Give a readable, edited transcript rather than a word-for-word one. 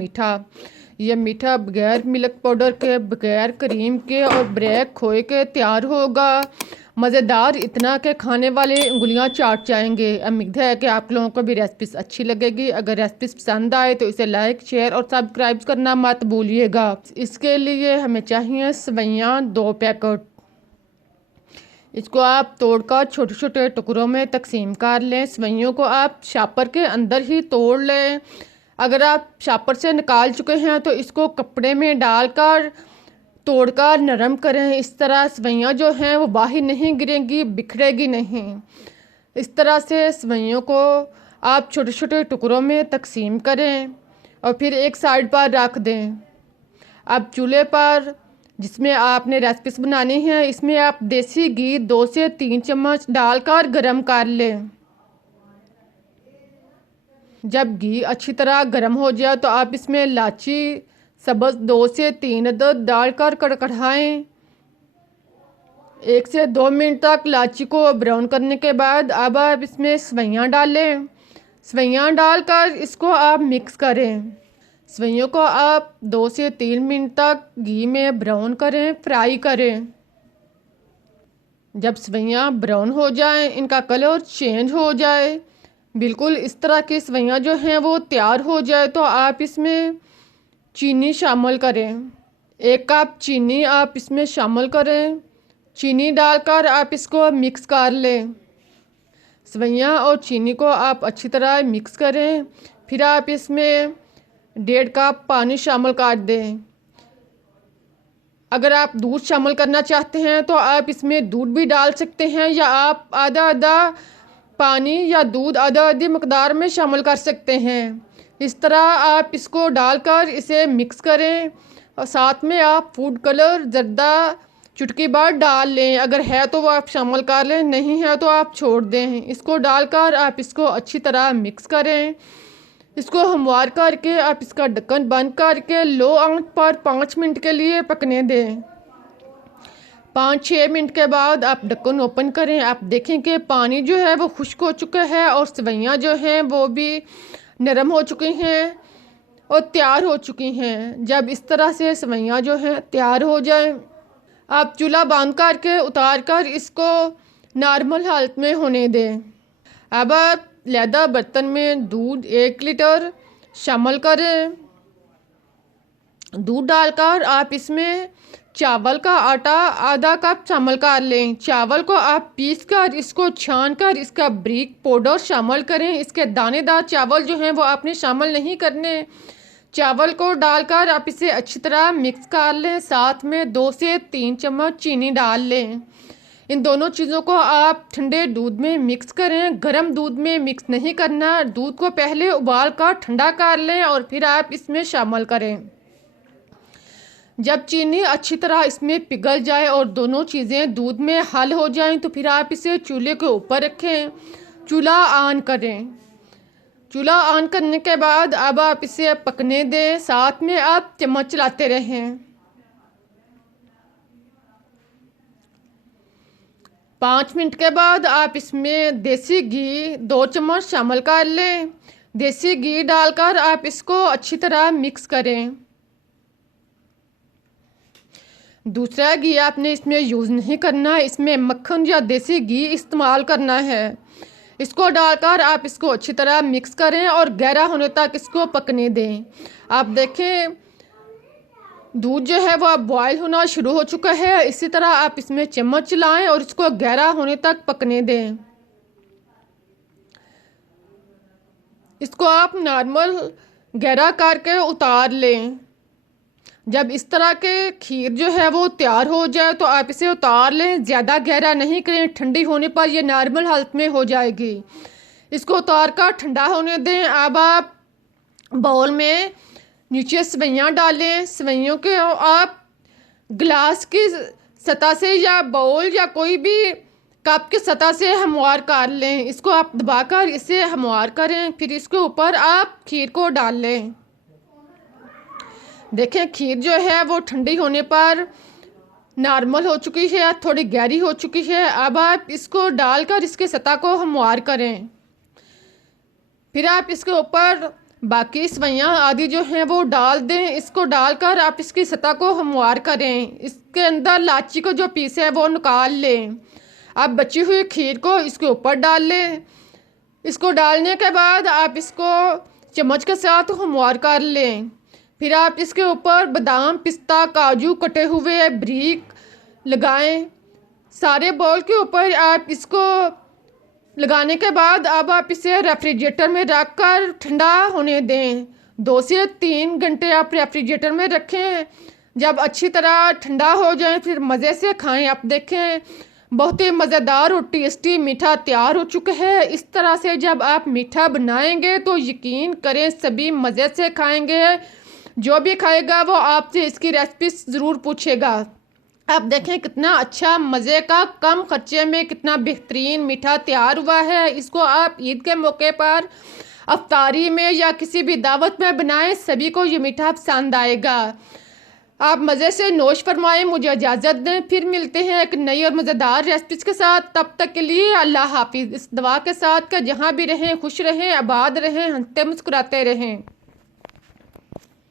मीठा। ये मीठा बगैर मिल्क पाउडर के, बगैर क्रीम के और ब्रेक खोए के तैयार होगा। मज़ेदार इतना कि खाने वाले उंगलियां चाट जाएंगे। उम्मीद है कि आप लोगों को भी रेसिपीज अच्छी लगेगी। अगर रेसिपीज पसंद आए तो इसे लाइक, शेयर और सब्सक्राइब करना मत भूलिएगा। इसके लिए हमें चाहिए सेवइयां 2 पैकेट। इसको आप तोड़कर छोटे छोटे टुकड़ों में तकसीम कर लें। सेवइयों को आप शापर के अंदर ही तोड़ लें। अगर आप शापर से निकाल चुके हैं तो इसको कपड़े में डालकर तोड़कर नरम करें। इस तरह सेवइयां जो हैं वो बाहर नहीं गिरेंगी, बिखरेगी नहीं। इस तरह से सेवइयों को आप छोटे छोटे टुकड़ों में तकसीम करें और फिर एक साइड पर रख दें। अब चूल्हे पर जिसमें आपने रेसिपीज बनानी है, इसमें आप देसी घी 2 से 3 चम्मच डालकर गरम कर लें। जब घी अच्छी तरह गर्म हो जाए तो आप इसमें इलायची सब्ज़ 2 से 3 अदद डालकर कड़कड़ाएँ। 1 से 2 मिनट तक इलायची को ब्राउन करने के बाद अब आप इसमें सेवइयां डालें। सेवइयां डालकर इसको आप मिक्स करें। सेवइयों को आप 2 से 3 मिनट तक घी में ब्राउन करें, फ्राई करें। जब सेवइयां ब्राउन हो जाएं, इनका कलर चेंज हो जाए, बिल्कुल इस तरह की सेवइयां जो हैं वो तैयार हो जाए तो आप इसमें चीनी शामिल करें। 1 कप चीनी आप इसमें शामिल करें। चीनी डालकर आप इसको मिक्स कर लें। सेवइयां और चीनी को आप अच्छी तरह मिक्स करें। फिर आप इसमें 1.5 कप पानी शामिल कर दें। अगर आप दूध शामिल करना चाहते हैं तो आप इसमें दूध भी डाल सकते हैं, या आप आधा आधा पानी या दूध आधा आधी मकदार में शामिल कर सकते हैं। इस तरह आप इसको डालकर इसे मिक्स करें और साथ में आप फूड कलर ज़र्दा चुटकी भर डाल लें। अगर है तो वो आप शामिल कर लें, नहीं है तो आप छोड़ दें। इसको डालकर आप इसको अच्छी तरह मिक्स करें। इसको हमवार करके आप इसका ढक्कन बंद करके लो आंच पर 5 मिनट के लिए पकने दें। 5-6 मिनट के बाद आप ढक्कन ओपन करें। आप देखें कि पानी जो है वो खुश्क हो चुका है और सेवइयां जो हैं वो भी नरम हो चुकी हैं और तैयार हो चुकी हैं। जब इस तरह से सेवइयां जो हैं तैयार हो जाएं, आप चूल्हा बंद करके उतार कर इसको नॉर्मल हालत में होने दें। अब आप लैदा बर्तन में दूध 1 लीटर शामिल करें। दूध डालकर आप इसमें चावल का आटा आधा कप शामिल कर लें। चावल को आप पीस कर इसको छान कर इसका बारीक पाउडर शामिल करें। इसके दानेदार चावल जो हैं वो आपने शामिल नहीं करने। चावल को डालकर आप इसे अच्छी तरह मिक्स कर लें। साथ में 2 से 3 चम्मच चीनी डाल लें। इन दोनों चीज़ों को आप ठंडे दूध में मिक्स करें, गर्म दूध में मिक्स नहीं करना। दूध को पहले उबाल कर ठंडा कर लें और फिर आप इसमें शामिल करें। जब चीनी अच्छी तरह इसमें पिघल जाए और दोनों चीज़ें दूध में हल हो जाएं तो फिर आप इसे चूल्हे के ऊपर रखें। चूल्हा ऑन करें। चूल्हा ऑन करने के बाद अब आप इसे पकने दें। साथ में आप चम्मच चलाते रहें। 5 मिनट के बाद आप इसमें देसी घी 2 चम्मच शामिल कर लें। देसी घी डालकर आप इसको अच्छी तरह मिक्स करें। दूसरा घी आपने इसमें यूज़ नहीं करना, इसमें मक्खन या देसी घी इस्तेमाल करना है। इसको डालकर आप इसको अच्छी तरह मिक्स करें और गहरा होने तक इसको पकने दें। आप देखें दूध जो है वो अब बॉयल होना शुरू हो चुका है। इसी तरह आप इसमें चम्मच चलाएं और इसको गहरा होने तक पकने दें। इसको आप नॉर्मल गहरा करके उतार लें। जब इस तरह के खीर जो है वो तैयार हो जाए तो आप इसे उतार लें। ज़्यादा गहरा नहीं करें, ठंडी होने पर यह नॉर्मल हालत में हो जाएगी। इसको उतार कर ठंडा होने दें। अब आप बाउल में नीचे सेवइयां डालें। सेवइयों के आप गिलास की सतह से या बाउल या कोई भी कप की सतह से हमवार कर लें। इसको आप दबाकर इसे हमवार करें। फिर इसके ऊपर आप खीर को डाल लें। देखें खीर जो है वो ठंडी होने पर नॉर्मल हो चुकी है, थोड़ी गहरी हो चुकी है। अब आप इसको डालकर इसके सतह को हमवार करें। फिर आप इसके ऊपर बाकी सवैयाँ आदि जो हैं वो डाल दें। इसको डालकर आप इसकी सतह को हमवार करें। इसके अंदर इलायची को जो पीसे है वो निकाल लें। अब बची हुई खीर को इसके ऊपर डाल लें। इसको डालने के बाद आप इसको चम्मच के साथ हमवार कर लें। फिर आप इसके ऊपर बादाम, पिस्ता, काजू कटे हुए बारीक लगाएं। सारे बॉल के ऊपर आप इसको लगाने के बाद अब आप इसे रेफ्रिजरेटर में रख कर ठंडा होने दें। 2 से 3 घंटे आप रेफ्रिजरेटर में रखें। जब अच्छी तरह ठंडा हो जाए फिर मज़े से खाएं। आप देखें बहुत ही मज़ेदार और टेस्टी मीठा तैयार हो चुका है। इस तरह से जब आप मीठा बनाएंगे तो यकीन करें सभी मज़े से खाएंगे। जो भी खाएगा वो आपसे इसकी रेसिपी ज़रूर पूछेगा। आप देखें कितना अच्छा मज़े का कम खर्चे में कितना बेहतरीन मीठा तैयार हुआ है। इसको आप ईद के मौके पर अफ्तारी में या किसी भी दावत में बनाएं, सभी को ये मीठा पसंद आएगा। आप मज़े से नोश फरमाएं। मुझे इजाज़त दें, फिर मिलते हैं एक नई और मज़ेदार रेसिपीज़ के साथ। तब तक के लिए अल्लाह हाफिज़। इस दुआ के साथ कि जहाँ भी रहें खुश रहें, आबाद रहें, हंसते मुस्कुराते रहें।